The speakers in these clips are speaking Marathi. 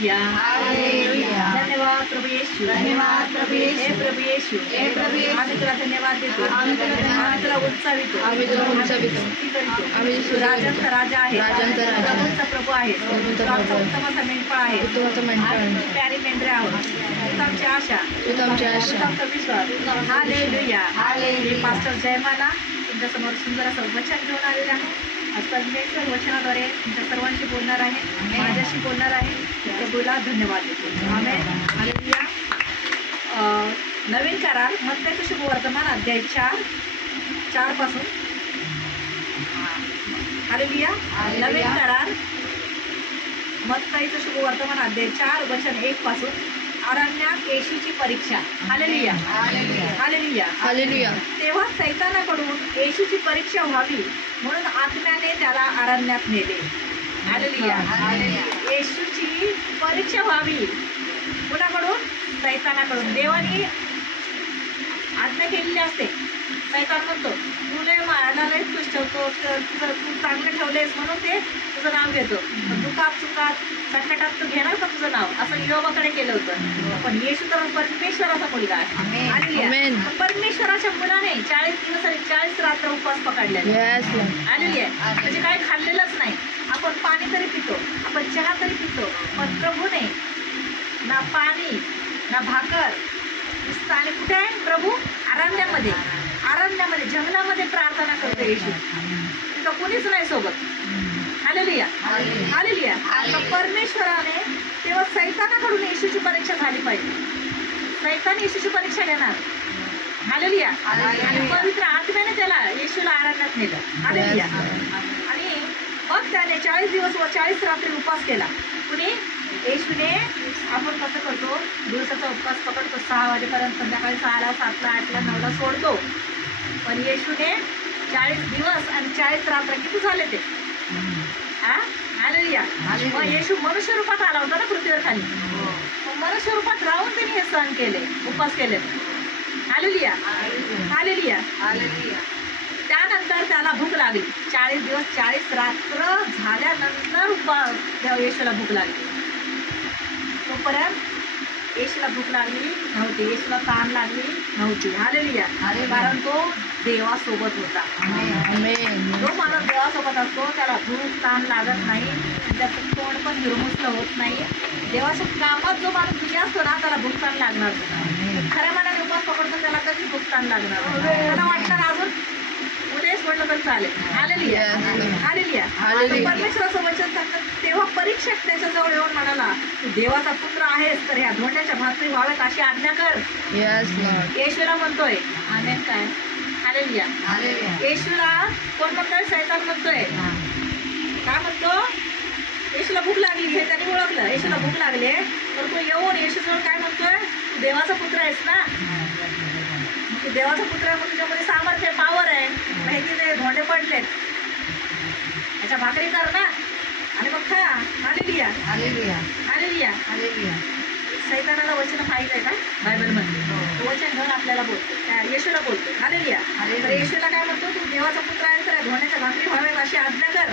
Hallelujah hallelujah. धन्यवाद प्रभु येशू, धन्यवाद प्रभु येशू। हे प्रभु येशू, हे प्रभु येशू। आम्ही तुला धन्यवाद देतो, आम्ही तुला धन्यवाद आम्ही तुला उत्साहितो, आम्ही तुला उत्साहितो, स्तुती करतो. आम्ही तू स्तुती राजांचा करतो, राजा आहे, राजांचा राजा आहे, प्रभूंचा प्रभू आहे, प्रभूंचा तू आमचा प्रभू आहे, उत्तम असा मेंढपाळ आहे, उत्तमाचं मेंढपाळ आहे. आम्ही प्यारी मेंढरे आहोत, तूच आमची आशा, तूच आमची आशा, तूच आमचा विश्वास. हालेलुया. हालेलुया. मी पास्टर जयमाला तुमच्या समोर सुंदर असं वचन घेऊन आलेले आहे. आज परमेश्वर वचनाद्वारे तुमच्या सर्वांशी बोलणार आहे, माझ्याशी बोलणार आहे. प्रभूला धन्यवाद देतो. आमेन. हालेलुया. नवीन करार मत्ताईचं शुभवर्तमान अध्याय 4 पासून. हालेलुया. नवीन करार मत्ताईचं शुभवर्तमान अध्याय 4 वचन 1 पासून. अरण्यात येशूची परीक्षा. हालेलुया. हालेलुया. हालेलुया. तेव्हा सैतानाकडून येशूची परीक्षा व्हावी म्हणून आत्म्याने त्याला अरण्यात नेले. हालेलुया. येशूची परीक्षा व्हावी कुणाकडून? सैतानाकडून. देवाने आज्ञा केलेली असते. सैतान म्हणतो तू लय मायाला लय खुश ठेवतो, तू चांगलं ठेवलेस म्हणून ते तुझं नाव घेतो. पण दुःखात सुखात संकटात तू घेणार का तुझं नाव? असं योबाकडे केलं होतं. पण येशू तर परमेश्वराचा मुलगा आहे. हालेलुया. परमेश्वराच्या मुलाने 40 दिवस आणि 40 रात्र उपवास पकडले. हालेलुया. म्हणजे काय खाल्लेलंच नाही. आपण पाणी तरी पितो, आपण चहा तरी पितो, पण प्रभूने ना पाणी ना भाकर नुसतं. आणि कुठे आहे प्रभू? अरण्यामध्ये. अरण्यामध्ये जंगलामध्ये प्रार्थना करतो येशू. तिथं कुणीच नाही सोबत. हालेलुया. हालेलुया. तर परमेश्वराने तेव्हा सैतानाकडून येशूची परीक्षा झाली पाहिजे. सैतान येशूची परीक्षा घेणार. हालेलुया. आणि पवित्र आत्म्याने त्याला येशूला अरण्यात नेलं. हालेलुया. आणि मग त्याने 40 दिवस व 40 रात्री उपवास केला. कुणी? येशूने. आपण कसं करतो? दिवसाचा उपवास पकडतो 6 वाजेपर्यंत, संध्याकाळी 6ला 7ला 8ला 9ला सोडतो. पण येशूने 40 दिवस आणि 40 रात्र किती झाले ते? हालेलुया. मग येशू मनुष्य रूपात आला होता ना पृथ्वीवर खाली. मग मनुष्य रूपात राहून त्यांनी हे सहन केले, उपवास केले. हालेलुया. हालेलुया. त्यानंतर त्याला भूक लागली. 40 दिवस 40 रात्र झाल्यानंतर येशूला भूक लागली. तोपर्यंत येशूला भूक लागली नव्हती, येशूला ताण लागली नव्हती. हालेलुया. कारण तो देवासोबत होता. जो माणूस देवासोबत असतो त्याला भूक ताण लागत नाही, त्याचं तोंड पण निर्मुसलं होत नाही. देवाच्या कामात जो माणूस बिझी असतो ना त्याला भूक ताण लागणार नाही. खऱ्या मनाने उपवास पकडतो त्याला कधी भूक ताण लागणार नाही. त्याला वाटतं अजून उद्याच म्हटलं तर चालेल. हालेलुया. हालेलुया. परमेश्वराचं वचन सांगतात तेव्हा परीक्षक त्याच्याजवळ येऊन म्हणाला तू देवाचा पुत्र आहेस तर ह्या धोंड्याच्या भाकरी व्हाव्यात अशी आज्ञा कर. येशूला म्हणतोय. आमेन. काय? हालेलुया. येशूला कोण म्हणतोय? सैतान म्हणतोय. काय म्हणतो? येशूला भूक लागली हे त्याने ओळखलं. येशूला भूक लागली तर तो येऊन येशूजवळ काय म्हणतोय? तू देवाचा पुत्र आहेस ना. तू देवाचा पुत्र आहे म्हणून तुझ्यामध्ये सामर्थ्य पावर आहे. माहिती ते धोंडे पडलेत, याच्या भाकरी कर ना आणि मग खा. हालेलुया. हालेलुया. सैतानाला वचन माहीत आहे का? बायबलमध्ये वचन घेऊन आपल्याला बोलतो, येशूला बोलतो. हालेलुया. तर येशूला काय म्हणतो? तू देवाचा पुत्र आहे तर धोंड्याच्या भाकरी व्हाव्यात अशी आज्ञा कर.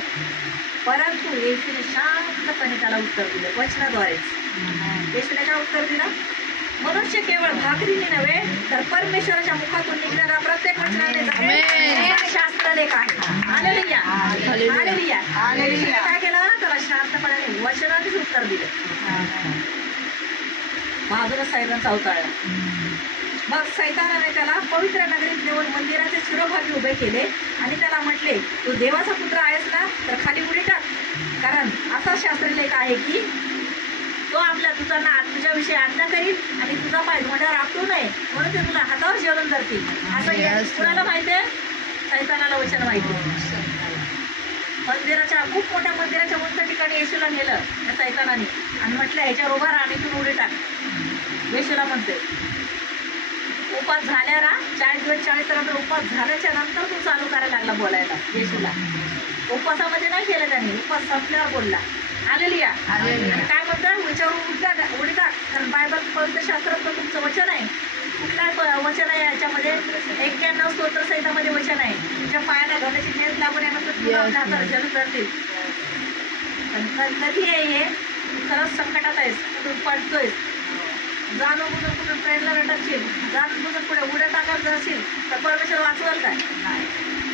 परंतु येशूने शांतपणे त्याला उत्तर दिलं वचनाद्वारेच. येशूने काय उत्तर दिलं? मनुष्य केवळ भाकरीने नव्हे तर परमेश्वराच्या मुखातून निघणाऱ्या प्रत्येक वचनाने जगेल शास्त्रलेख आहे. हालेलुया. हालेलुया. येशूने काय केलं? त्याला शांतपणे वचनानेच उत्तर दिलं. बाजूला सैतानाचा अवताळला. मग सैतानाने त्याला पवित्र नगरीत नेऊन मंदिराचे शिरोभागी उभे केले आणि त्याला म्हटले तू देवाचा पुत्र आहेस ना तर खाली उडी टाक. कारण असा शास्त्रलेख आहे की तो आपल्या दूतांना तुझ्याविषयी आज्ञा करील आणि तुझा पाय धोंड्यावर आपटू नये म्हणून ते तुला हातावर जेवण धरतील. असं कुणाला माहिती आहे? सैतानाला वचन माहिती. मंदिराच्या खूप मोठ्या मंदिराच्या उंच ठिकाणी येशूला नेलं त्या सैतानाने आणि म्हटलं ह्याच्यावर उभा राहा आणि तू उडी टाक. येशूला म्हणतोय उपवास झाल्यावर 40 दिवस 40 रात्र उपवास झाल्याच्या नंतर तू चालू करायला लागला बोलायला येशूला. उपवासामध्ये नाही केलं त्याने, उपवास संपल्यावर बोलला. हालेलुया. आणि काय म्हणतात? याच्यावर उडी टाक. कारण बायबल पवित्र शास्त्रात तुमचं वचन आहे. कुठलं वचन आहे याच्यामध्ये? 91 स्तोत्र संहितामध्ये वचन आहे तुझ्या पायाला घालायची ठेच लागून आहे म्हणतो तुला हातावर जलू करतील. कधी आहे हे? खरंच संकटात आहेस, कुठून पडतोयस, जाणून बुजून कुठून ट्रेनला रटकशील, जाणून बुजून पुढे उड्या टाकत जाशील तर परमेश्वर वाचवाल काय?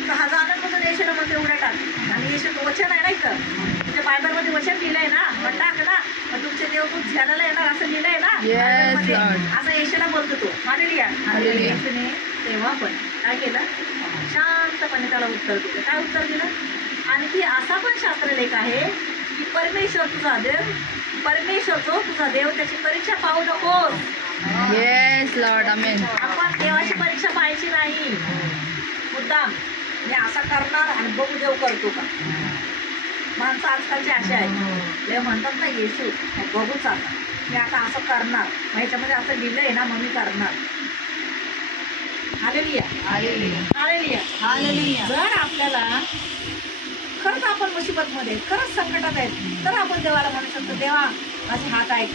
तर हा जाणून बुजून येशूला म्हणते उड्या टाक. आणि येशूचं वचन आहे ना इथं, म्हणजे बायबलमध्ये वचन लिहिलंय ना, मग टाक ना, मग तुमचे देवदूत ध्यानाला येणार असं लिहिलंय ना Yes, बायबलमध्ये. Lord. असं येशूला बोलतो तो. हालेलुया. हालेलुया. येशूने तेव्हा पण काय केलं? शांतपणे त्याला उत्तर दिलं. काय उत्तर दिलं? आणखी असा पण शास्त्रलेख आहे की परमेश्वर जो तुझा देव त्याची परीक्षा पाहू नकोस. Yes, Lord. Amen. आपण देवाची परीक्षा पाहायची नाही मुद्दाम. मी असा करणार आणि बघू देव करतो का. माणसं आजकालची अशी आहेत, ते म्हणतात ना येशू बघूच आता, मी आता असं करणार, मग ह्याच्यामध्ये असं लिहिलंय ना मग मी करणार. हालेलुया. हालेलुया. जर आपल्याला खरंच आपण मुसीबतमध्ये खरंच संकटात आहेत तर आपण देवाला म्हणू शकतो, देवा माझे हात ऐक,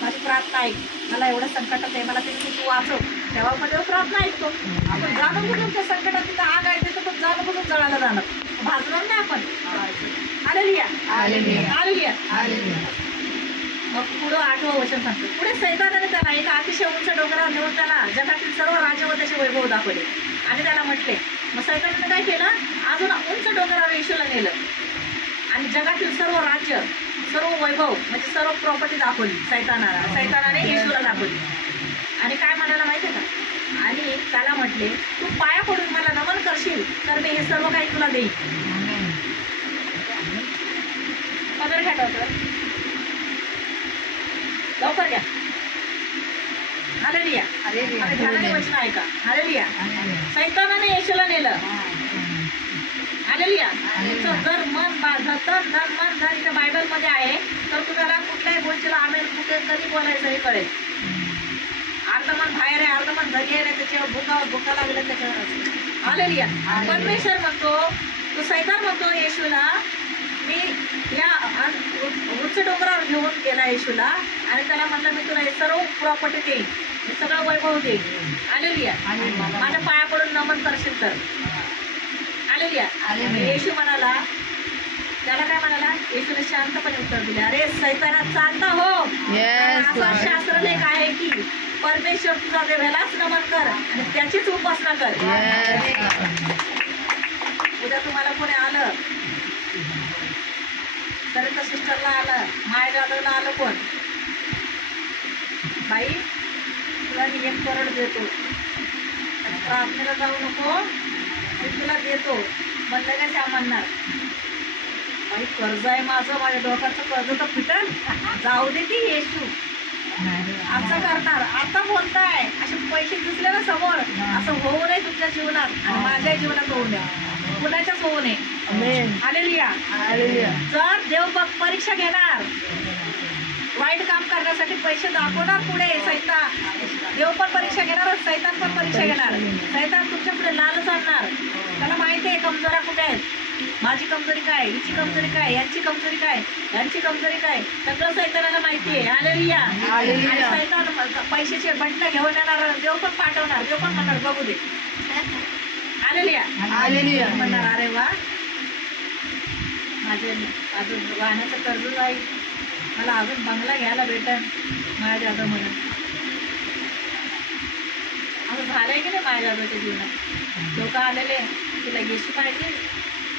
माझी प्रार्थना ऐक, मला एवढं संकटात आहे, मला तरी तू वाचव. तेव्हा पण देव प्रार्थना ऐकतो. आपण जाणून बुजून त्या संकटात तिथं आग आहे तर जाणून बुजून जळायला जाणार, भाजणार नाही आपण. हालेलुया. हालेलुया. मग पुढं 8वं वचन सांगतो. पुढे सैतानाने त्याला एका अतिशय उंच डोंगरावर नेऊन त्याला जगातील सर्व राज्य व त्याचे वैभव दाखवले आणि त्याला म्हटले. मग सैतानाने काय केलं? अजून उंच डोंगरावर येशूला नेलं आणि जगातील सर्व राज्य, सर्व वैभव म्हणजे सर्व प्रॉपर्टी दाखवली. सैतानाने येशूला दाखवली आणि काय म्हणायला माहिती आहे का? आणि त्याला म्हटले, तू पाया पडून मला नमन करशील तर मी हे सर्व काही तुला देईन. पदर घ्या डॉक्टर, लवकर घ्या. हालेलुया. आता ध्यानाने वचन ऐका. हालेलुया. सैतानाने येशूला नेलं. हालेलुया. तुमचं जर मन धन धन इथे बायबलमध्ये आहे तर तुम्हाला कुठल्याही गोष्टीला आमेन कुठे कधी बोलायचं हे कळेल. अर्ध मन बाहेर आहे, अर्ध मन घरी आहे, त्याच्यावर भुका लागल्या त्याच्यावर. हालेलुया. परमेश्वर म्हणतो, तो सैतान म्हणतो येशूला, मी या उंच डोंगरावर घेऊन गेला येशूला आणि त्याला म्हटलं मी तुला हे सर्व प्रॉपर्टी देईन, हे सगळं वैभव देईन. हालेलुया. माझ्या पाया पडून नमन करशील तर. हालेलुया. येशू म्हणाला, त्याला काय म्हणाला? येशूने शांतपणे उत्तर दिले, अरे सैताना चालता हो, असा शास्त्रलेख आहे की परमेश्वर तुझा देव ह्यालाच नमन कर आणि त्याचीच उपासना कर. उद्या तुम्हाला कोणी आलं तर सिस्टरला आलं, माय जाधवला आलं, कोण बाई तुला मी 1 करोड देतो, प्रार्थनेला जाऊ नको, मी तुला देतो म्हणलं का त्या म्हणणार, बाई कर्ज आहे माझं, माझ्या डोक्याचं कर्ज तर फिटल, जाऊ दे ती येशू असं करणार. आता बोलताय असे पैसे दिसले ना समोर, असं होऊ नये तुमच्या जीवनात आणि माझ्या जीवनात होऊ नये, कुणाच्याच होऊ नये. हालेलुया. जर देव परीक्षा घेणार, वाईट काम करण्यासाठी पैसे दाखवणार पुढे सैतान, देव पण परीक्षा घेणारच, सैतान पण परीक्षा घेणार. सैतान तुमच्या पुढे लालच आणणार. त्याला माहिती आहे कमजोऱ्या कुठे आहेत, माझी कमजोरी काय, हिची कमजोरी काय, यांची कमजोरी काय, यांची कमजोरी काय, सगळं सैतानाला माहिती आहे. हालेलुया. आणि सैतान पैशाचे बंड घेऊन येणार, देव पण पाठवणार, देव पण म्हणणार बघू दे. हालेलुया. म्हणणार अरे वा, माझे अजून वाहनाचं कर्ज जाईल, मला अजून बंगला घ्यायला भेटन माझ्या जाधव म्हणून. असं झालंय की नाही माझ्या जाधवच्या जीवनात? लोक आलेले, तुला येशू पाहिजे,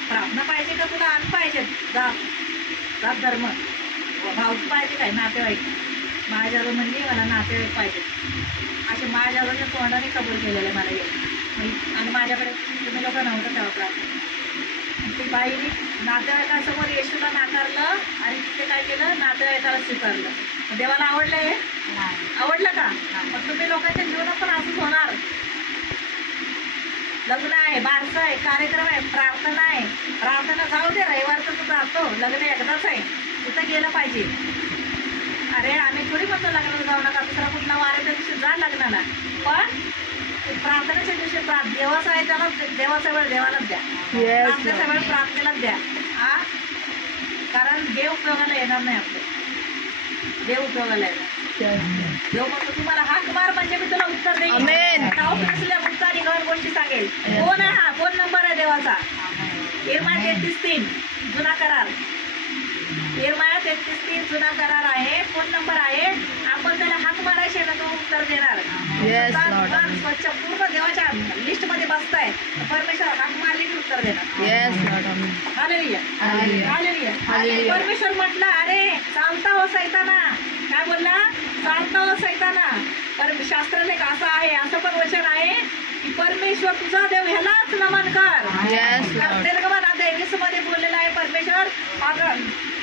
प्रार्थना पाहिजे का, तुला अन्न पाहिजे, जात धर्म, भावकी पाहिजे काय, नातेवाईक. माझ्या जाधव म्हणली मला नातेवाईक पाहिजे. असे माझ्या जाधवच्या तोंडाने कबूल केलेलं मला येईल. आणि माझ्याकडे तुम्ही लोक नव्हतं तेव्हा प्रार्थना. ती बाईने नातेवाईकांसमोर येशूला नाकारलं आणि तिथे काय केलं, नातेवाईकाला स्वीकारलं. देवाला आवडलंय? आवडलं का? मग तुम्ही लोकांच्या जीवनात पण असंच होणार. लग्न आहे, बारसं आहे, कार्यक्रम आहे, प्रार्थना आहे, प्रार्थना जाऊ दे, रविवारचं तर जातो, लग्न एकदाच आहे, तिथं गेलं पाहिजे. अरे आम्ही थोडी म्हणतो लग्नाला जाऊ नका, दुसरा कुठला वार आहे त्या दिवशी जा लग्नाला, पण प्रार्थनेच्या दिवशी देवाचा आहे त्याला देवाचा वेळ देवालाच द्या, प्रार्थनेचा वेळ प्रार्थनेलाच द्या. कारण देव उपयोगाला येणार नाही, आपलं देव उपयोगाला येणार. देव म्हणतो तुम्हाला हाक मार म्हणजे मी तुला उत्तर देईन, ठाऊक नसल्या मुक्त आणि गहन गोष्टी सांगेल. कोण आहे हा? फोन नंबर आहे देवाचा. इर्मिया 33:3 जुना करार. इर्माया 33:3 जुना करार आहे, फोन नंबर आहे. आपण त्याला हाक मारायचे ना, तो उत्तर देणार. Yes, तन, Lord. मन, स्वच्छ पूर्ण देवाच्या लिस्ट मध्ये बसताय. परमेश्वर हाक मारली की उत्तर देणार. Yes, Lord. Amen. Hallelujah. Hallelujah. Hallelujah. Hallelujah. परमेश्वर म्हटलं, अरे चालता हो सैताना. काय बोलला? चालता हो सैताना. शास्त्रलेख असं आहे, असं पण वचन आहे की परमेश्वर तुझा देव ह्यालाच नमन कर. Yes, Lord. निर्गमन अध्याय 20 मध्ये बोललेलं आहे, परमेश्वर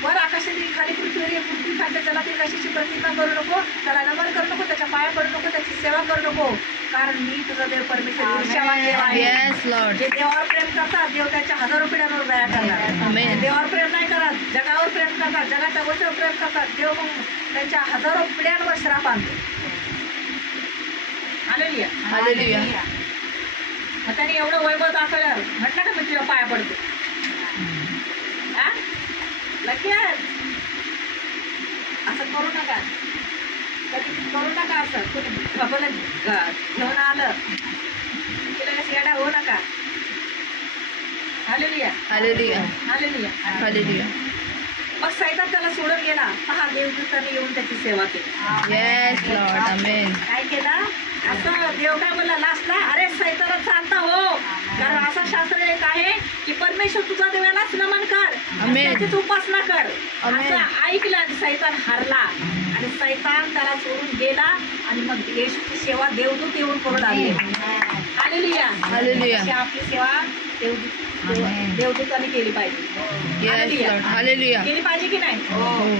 वर आकाशातील खाली पृथ्वी खालच्या जलातील कशाची प्रतिज्ञा करू नको, त्याला नमन करू नको, त्याच्या पाया पडू नको, त्याची सेवा करू नको, कारण मी तुझा देव परमेश्वर ईर्ष्यावान देव आहे. Yes, Lord. जे देवावर प्रेम करतात, देव त्यांच्या हजारो पिढ्यांवर दया करतात. Amen. जे देवावर प्रेम नाही करत, जगावर प्रेम करतात, जगाच्या गोष्टीवर प्रेम करतात, देव मग त्यांच्या हजारो पिढ्यांवर श्राप आणतो. हालेलुया. हालेलुया. मग त्याने एवढं वैभव दाखवलं, म्हटलं का मी तुझ्या पाया पडतो. हा? लगेच असं करू नका, कधी करू नका. असं कुणी खबरला घेऊन आलं की लगेच येडा होऊ नका. हालेलुया. हालेलुया. हालेलुया. हालेलुया. मग सैतान त्याला सोडून गेला. पहा, देवदूताने येऊन त्याची सेवा केली. Yes, Lord. Amen. काय केलं? असं देव काय बोलला लास्टला, अरे सैतान चालता हो, कारण असा शास्त्र एक आहे की परमेश्वर तुझा देवालाच नमन कर, Amen. त्याचीच उपासना कर. Amen. असं ऐकलं आणि सैतान हारला आणि सैतान त्याला सोडून गेला आणि मग येशूची सेवा देवदूत येऊन करू लागले. हालेलुया. हालेलुया. अशी आपली सेवा देवदूताने केली पाहिजे. Yes, Lord. हालेलुया. केली पाहिजे की नाही? हो.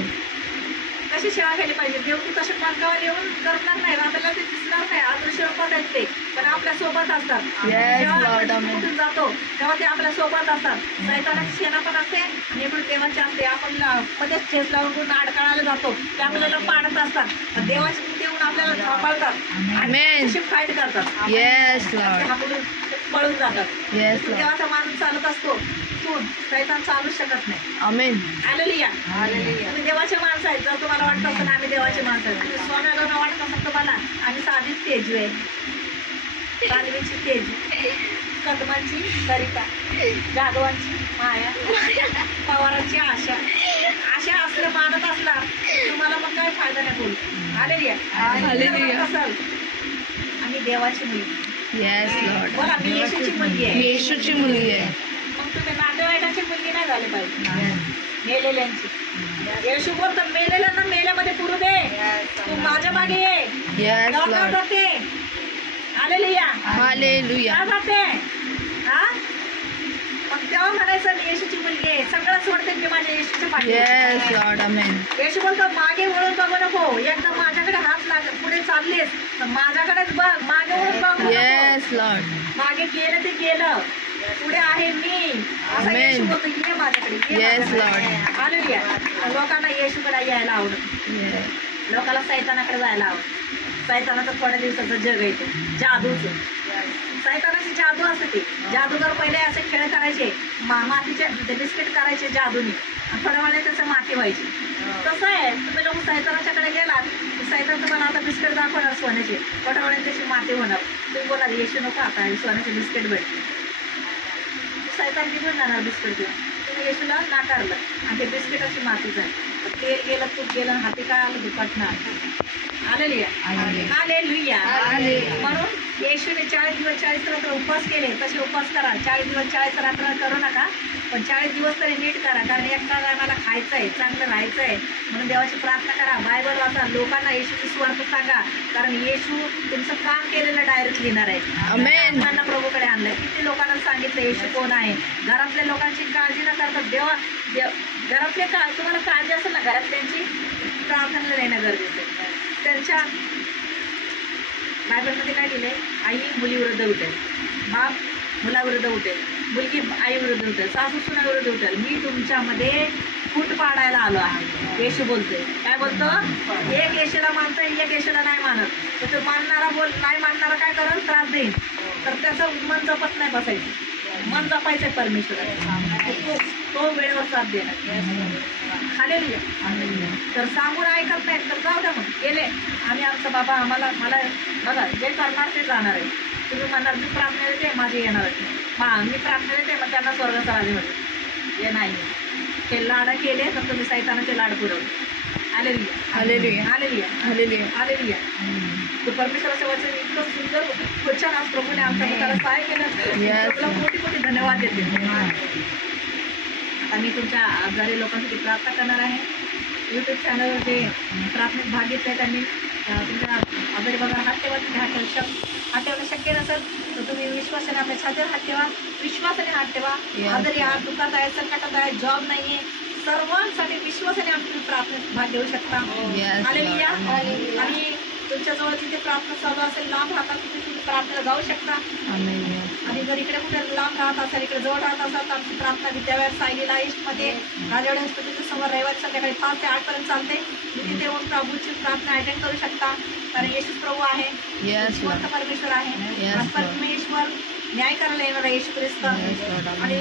कशी सेवा केली पाहिजे? देवदूत असे मार्गावर येऊन करणार नाही, आपल्याला ते दिसणार नाही, अदृश्य रूपात आहेत ते, पण आपल्या सोबत असतात. Yes, जेव्हा Lord. आपण Amen. कुठून जातो तेव्हा ते आपल्या सोबत असतात. सैतानाची सेना पण असते आणि इकडे देवाची असते. आपण मध्येच ठेस लावून कुठून अडकाळायला जातो, ते आपल्याला पाडत असतात. पण देवाची दूत येऊन आपल्याला सांभाळतात आणि Amen. तशी फाईट करतात. Yes, ते Lord. हाकलून पळून जातात. Yes, Lord. देवाचा माणूस चालत असतो, तिथून सैतान चालूच शकत नाही. Amen. हालेलुया. तुम्ही देवाचे माणसं आहेत. जर तुम्हाला वाटत असेल आम्ही देवाचे माणसं आहेत, तुम्ही स्वाम्याला वाटत असेल तुम्हाला आम्ही साधीच तेजू आहे, तालवीची तेजू, कदमांची सरिता, जाधवांची माया, पवारांची आशा, अशा असलं मानत असणार तुम्हाला मग काय फायदा नाही बोलू. हालेलुया. हालेलुया. असाल आम्ही देवाची मुलगी, Yes, Lord. बोला मी येशूची मुलगी मी आहे. येशूची मुलगी आहे. मग तुम्ही नातेवाईकाची मुलगी नाही झाली पाहिजे, मेलेल्यांची. येशू बोलतो मेलेल्यांना मेल्यामध्ये पुरू दे, तू माझ्या मागे ये. Yes, तेव्हा का Lord. जाते? हालेलुया. हालेलुया. का जाते? हा? मग तेव्हा म्हणायचं मी येशूची मुलगी आहे, सगळं सोडते मी माझ्या येशूच्या पाठी. Yes, Lord. Amen. येशू बोलतो मागे वळून बघू नको, एकदा माझ्याकडे हात लाग, पुढे चाललेस तर माझ्याकडेच बघ, मागे वळून बघू नको. Yes, Lord. मागे गेलं ते गेलं, पुढे आहे मी. असं Amen. येशू बोलतो ये माझ्याकडे, ये Yes, माझ्याकडे. Lord. हालेलुया. लोकांना येशूकडे यायला आवडत, Yes. लोकांना सैतानाकडे जायला आवडत. सैतानाचं थोड्या दिवसाचं जग आहे ते, जादूचं. सैतानाची जादू असते ती. जादूगर पहिले असे खेळ करायचे, मातीचे बिस्किट करायचे जादूने, थोड्या वेळाने त्याचं माती व्हायची. तसं आहे, तुम्ही लोक सैतानाच्याकडे गेलात, सैतान तुम्हाला आता बिस्किट दाखवणार सोन्याचे, थोड्या वेळाने त्याची माती होणार. तुम्ही बोलाल येशू नको आता सोन्याचे बिस्किट भेटते. सैतान निघून जाणार बिस्किट घेऊन. तुम्ही येशूला नाकारलं आणि ते बिस्किटाची माती झाली. तेल गेलं, तूप गेलं, हाती काय आलं दुपटणार. हालेलुया. हालेलुया. म्हणून येशूने 40 दिवस 40 रात्र उपवास केले, तसे उपवास करा. 40 दिवस 40 रात्र करू नका, पण 40 दिवस तरी नीट करा, कारण एका टायमाला खायचं आहे, चांगलं राहायचं आहे. म्हणून देवाची प्रार्थना करा, बायबल वाचा, लोकांना येशूची स्वार्थ सांगा, कारण येशू तुमचं काम केलेलं डायरेक्ट लिहिणार आहे. Amen. लोकांना प्रभूकडे आणलंय. किती लोकांना सांगितलं येशू कोण आहे. घरातल्या लोकांची काळजी न करता घरातले तुम्हाला काळजी असेल ना घरातल्यांची, प्रार्थनेला येणं गरजेचं आहे. त्यांच्या बायबलमध्ये काय लिहिलंय? आई मुलीविरुद्ध उठेल, बाप मुलाविरुद्ध उठेल, मुलगी आईविरुद्ध उठेल, सासू सुनाविरुद्ध उठेल. मी तुमच्यामध्ये फूट पाडायला आलो आहे. येशू बोलतोय. काय बोलतो? एक येशूला मानतोय, एक येशूला नाही मानत. तर तो मानणारा नाही मानणारा काय करेल? त्रास देईल. तर त्याचं मन जपत नाही बसायचं, मन जपायचंय परमेश्वराचं. तो वेळेवर साथ देणार. हालेलुया. तर सांगून ऐकत नाही तर जाऊ द्या, मग गेले आम्ही आमचं बाबा मला बघा जे करणार ते जाणार आहे. तुम्ही म्हणणार मी प्रार्थना देते माझे येणार आहे, मी प्रार्थना देते मग त्यांना स्वर्गाचा राजे म्हटलं हे नाही. हे लाड केले तर तुम्ही सैतानाचे लाड पुरवले. Hallelujah, hallelujah. Hallelujah, hallelujah. Hallelujah. तो परमेश्वराचं वचन इतकं सुंदर वचन आज प्रभूने आमच्या मुखाला सहाय्य केलं. Yes. तुला कोटी कोटी धन्यवाद देते. आता मी तुमच्या आजारी लोकांसाठी प्रार्थना करणार आहे. यूट्यूब चॅनलवर जे प्राथमिक भाग घेतले त्यांनी तुमच्या आजारी बघा हात ठेवा. तुम्ही हात ठेवणं शक्य नसेल तर तुम्ही विश्वासाने आपल्या छातीवर हात ठेवा. विश्वासाने हात ठेवा. Yes. आजारी आहात, दुःखात आहे, संकटात आहे, जॉब नाहीये, सर्वांसाठी विश्वासाने तुम्ही प्रार्थनेत भाग घेऊ शकता. Yes, hallelujah. Lord. आणि तुमच्याजवळ जिथे प्रार्थना चालू असेल, लांब राहतात तिथे तुम्ही प्रार्थनेला जाऊ शकता. आमेन. आणि जर इकडे कुठे लांब राहत असाल, इकडे जवळ राहत असाल तर आमची प्रार्थना विद्यालयात सायलीला ईस्टमध्ये राजवाडे हॉस्पिटलच्या समोर रविवारी संध्याकाळी 5 ते 8 पर्यंत चालते. तुम्ही तिथे येऊन प्रभूची प्रार्थना अटेंड करू शकता. कारण येशू प्रभू आहे, Yes, जिवंत Lord. परमेश्वर आहे. Yes, आज Lord. परमेश्वर न्याय करायला येणार आहे येशू ख्रिस्त. Yes, Lord. Amen. आणि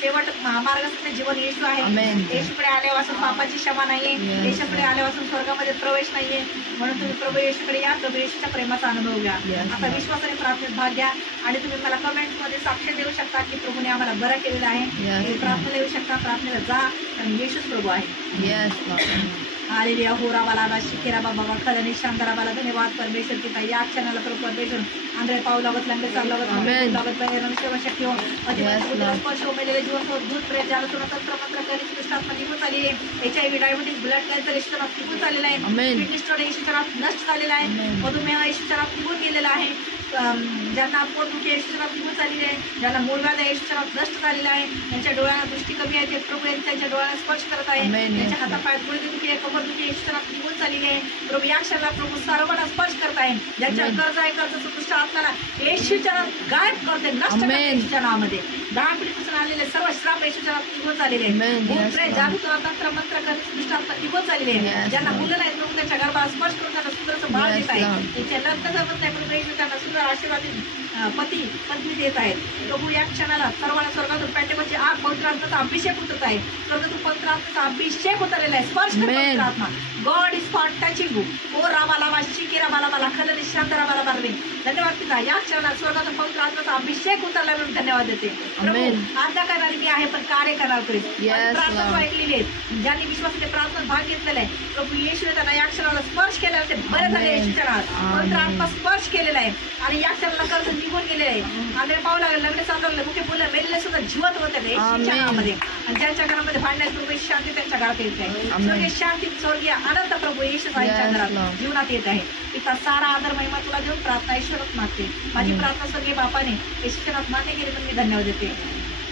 शेवट महामार्गाचे जीवन येशू आहे. Amen. येशूकडे आल्यापासून पापाची क्षमा नाहीये. Yes. येशूकडे आल्यापासून स्वर्गामध्ये प्रवेश नाहीये. म्हणून तुम्ही प्रभू येशूकडे या. प्रभू येशूच्या प्रेमाचा अनुभव घ्या. Yes, आता Lord. विश्वासाने प्रार्थनेत भाग घ्या. आणि तुम्ही मला कमेंट्समध्ये साक्ष देऊ शकता की प्रभूने आम्हाला बरं केलेलं आहे. Yes, तुम्ही प्रार्थना देऊ शकता. प्रार्थनेला जा आणि येशूच प्रभू आहे. Yes, Lord. हालेलुया. होरावाला शिकेरा बाबा खरं शांताराबाला धन्यवाद परमेश्वर की ताई या क्षणाला प्रभू परमेश्वर आंध्रे पाऊ लागत लागले चाल Amen. लागत सेवा शक्य हो Yes, Lord. स्पर्श मेलेले जीवन दूध प्रेत झालं तुला तंत्र मंत्र करी सृष्टात्मा निघून चालली आहे. HIV डायबिटीज ब्लड कॅन्सर इष्टनात निघून चाललेला आहे. Amen. किडनी स्टोन इष्टनात नष्ट झालेला आहे. Amen. मधुमेह इष्टनात निघून गेलेला आहे. ज्यांना पोटदुखी इष्टनात निघून चाललेली आहे, ज्यांना मूळव्याध इष्टनात नष्ट झालेला आहे, त्यांच्या डोळ्यांना दृष्टी कमी आहे ते प्रभू त्यांच्या डोळ्यांना स्पर्श करत आहे. Amen. त्यांच्या हातापायात गुडघेदुखी आहे, कमरदुखी इष्टनात निघून चाललेली आहे. प्रभू या क्षणाला प्रभू सर्वांना स्पर्श करत आहे. ज्यांच्या Amen. कर्ज आहे कर्जाचं दृष्ट आपल्याला येशूच्या नावात गायब करते, नष्ट करते Amen. येशूच्या नावामध्ये. दहा पिढीपासून आलेले सर्व श्राप येशूच्या नावात निघून चाललेले Amen. आहेत. भूत, Yes, प्रेत, Lord. जादू, तंत्र मंत्र करून दृष्टांत निघून चाललेले आहेत. Yes, ज्यांना Lord. मुलं नाहीत प्रभू त्यांच्या गर्भाला स्पर्श करून त्यांना सुंदरचं बाळ Yes, देत आहे. Lord. त्यांच्या लग्न जमत नाही प्रभू येशू त्यांना सुंदर आशीर्वादित पती पत्नी देत आहेत. प्रभू या क्षणाला सर्वांना स्वर्गातून पेटेमध्ये आग पवित्र आत्म्याचा अभिषेक उतरत आहे. स्वर्गातून पवित्र आत्म्याचा अभिषेक उतरलेला आहे. स्पर्श कर Amen. पवित्र आत्मा. God is for touching you. ओ राबाला शिकेरा बाला खलनी शांत राबाला बारवे. धन्यवाद पिता. या क्षणाला स्वर्गातून पवित्र आत्म्याचा अभिषेक उतरला म्हणून धन्यवाद देते. प्रभू Amen. आज्ञा करणारी मी आहे पण कार्य करणार करीत. Yes, प्रार्थना Lord. ऐकलेली आहेत. ज्यांनी विश्वासाने प्रार्थनेत भाग घेतलेला आहे प्रभू येशूने त्यांना या क्षणाला स्पर्श केला आहे. ते बरे झाले Amen. येशूच्या नावात. पवित्र आत्मा स्पर्श केलेला आहे आणि या क्षणाला कर्ज निघून गेलेले आहे. आंध्रे पाहू लागले लग्न सांगले मुख्य मुलं मेलेले सुद्धा जिवंत होते येशूच्या Amen. नावामध्ये. आणि ज्यांच्या घरामध्ये भांडण्यात प्रभू शांती त्यांच्या घरात येत आहे. Amen. स्वर्गीय शांती स्वर्गीय आनंद प्रभू येशू Yes, साईंच्या घरात Lord. जीवनात येत आहे. पिता सारा आदर महिमा तुला देऊन प्रार्थना ईश्वरच मागते. माझी Amen. प्रार्थना स्वर्गीय बापाने येशूच्या नावात मान्य केली पण मी धन्यवाद देते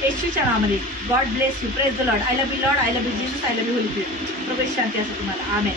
येशूच्या नावामध्ये. God bless you. Praise the lord. I love you lord. I love you Jesus. I love you holy spirit. प्रभू शांती असो तुम्हाला. आमेन.